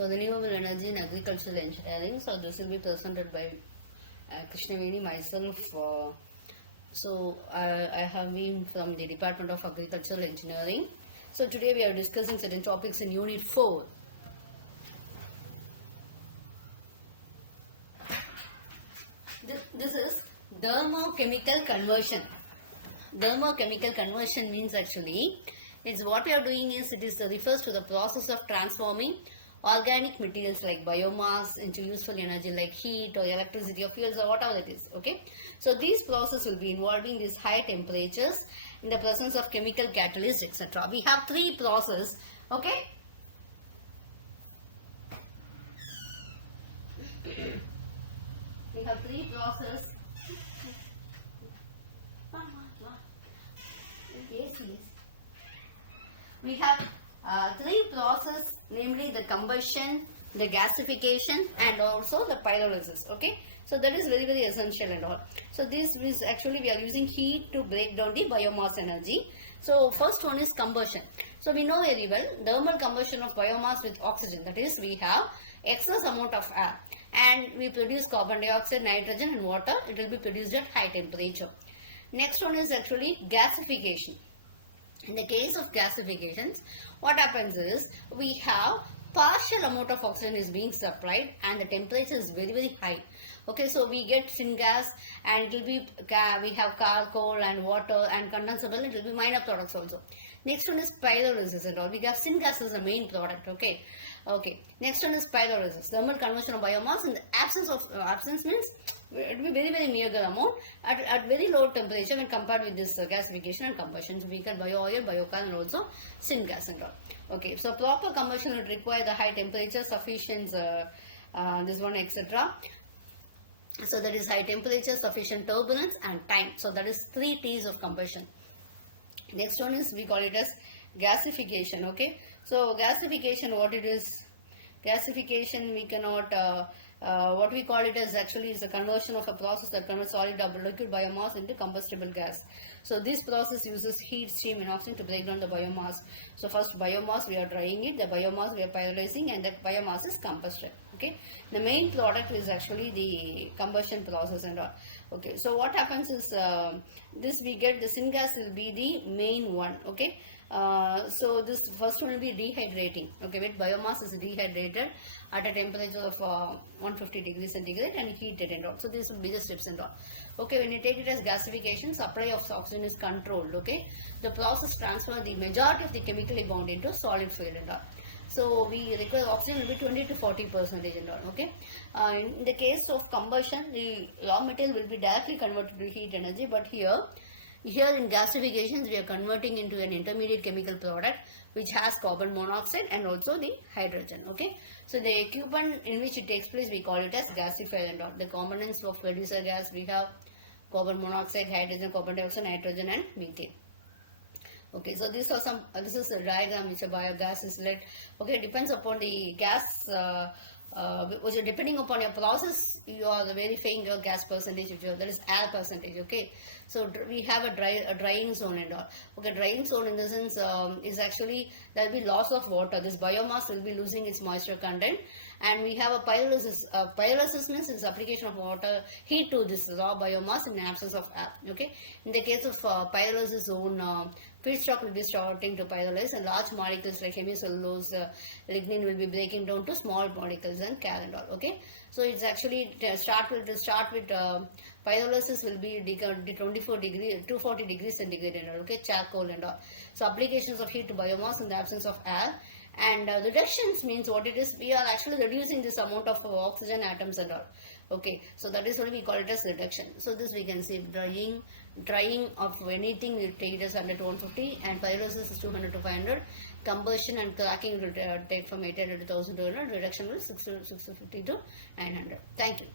So renewable energy in agricultural engineering. So this will be presented by Krishnaveni, myself. I have been from the Department of Agricultural Engineering. So today we are discussing certain topics in Unit 4. This is thermochemical conversion. Thermochemical conversion means actually, it's what we are doing is, refers to the process of transforming organic materials like biomass into useful energy like heat or electricity or fuels or whatever it is. Okay, so these processes will be involving these high temperatures in the presence of chemical catalysts, etc. We have three processes. Okay, we have three processes. Yes, please. We have three processes, namely the combustion, the gasification, and also the pyrolysis. Okay, so that is very essential and all. So this is actually, we are using heat to break down the biomass energy. So first one is combustion. So we know very well, thermal combustion of biomass with oxygen, that is, we have excess amount of air and we produce carbon dioxide, nitrogen and water. It will be produced at high temperature. Next one is actually gasification. In the case of gasifications, what happens is, we have partial amount of oxygen is being supplied and the temperature is very high. Okay, so we get syngas and it will be, we have charcoal and water and condensable, it will be minor products also. Next one is pyrolysis and all. We have syngas as the main product. Okay. Next one is pyrolysis, thermal conversion of biomass in the absence means it will be very meager amount at very low temperature when compared with this gasification and combustion. So we get bio oil, biochar and also syngas and all. Okay, so proper combustion would require the high temperature, sufficient this one, etc. So that is high temperature, sufficient turbulence and time. So that is 3 T's of combustion. Next one is, we call it as gasification. Okay, so gasification, what it is? Gasification, we cannot what we call it as actually is the conversion of a process that converts solid or liquid biomass into combustible gas. So this process uses heat, steam and oxygen to break down the biomass. So first biomass we are drying it, the biomass we are pyrolyzing, and that biomass is combusted. Okay, the main product is actually the combustion process and all. Okay, so what happens is, this we get the syngas will be the main one. Okay, so this first one will be dehydrating. Okay, with biomass is dehydrated at a temperature of 150 degrees centigrade and heated and all. So these will be the steps and all. Okay, when you take it as gasification, supply of oxygen is controlled. Okay, the process transfers the majority of the chemically bound into solid fuel and all. So we require oxygen will be 20 to 40% and all. Okay, in the case of combustion, the raw material will be directly converted to heat energy, but here in gasifications we are converting into an intermediate chemical product which has carbon monoxide and also the hydrogen. Okay, so the equipment in which it takes place, we call it as gasifier and all. The components of producer gas, we have carbon monoxide, hydrogen, carbon dioxide, nitrogen and methane. Okay, so this is a diagram which a biogas is like. Okay, it depends upon the gas, depending upon your process, you are verifying your gas percentage, that is air percentage. Okay, so we have a drying zone and all. Okay, drying zone in the sense is actually there will be loss of water. This biomass will be losing its moisture content, and we have a pyrolysis. Pyrolysis means is application of water, heat to this raw biomass in the absence of air. Okay, in the case of pyrolysis zone, feedstock will be starting to pyrolyze, and large molecules like hemicellulose, lignin will be breaking down to small molecules and car and all. Okay, so it's actually start with pyrolysis will be 240 degrees centigrade and all. Okay, charcoal and all. So applications of heat to biomass in the absence of air. And reductions means what it is, we are actually reducing this amount of oxygen atoms and all. Okay, so that is what we call it as reduction. So this we can see drying of anything we take it as 100 to 150, and pyrolysis is 200 to 500. Combustion and cracking will take from 800 to 1200. Reduction will 650 to 900. Thank you.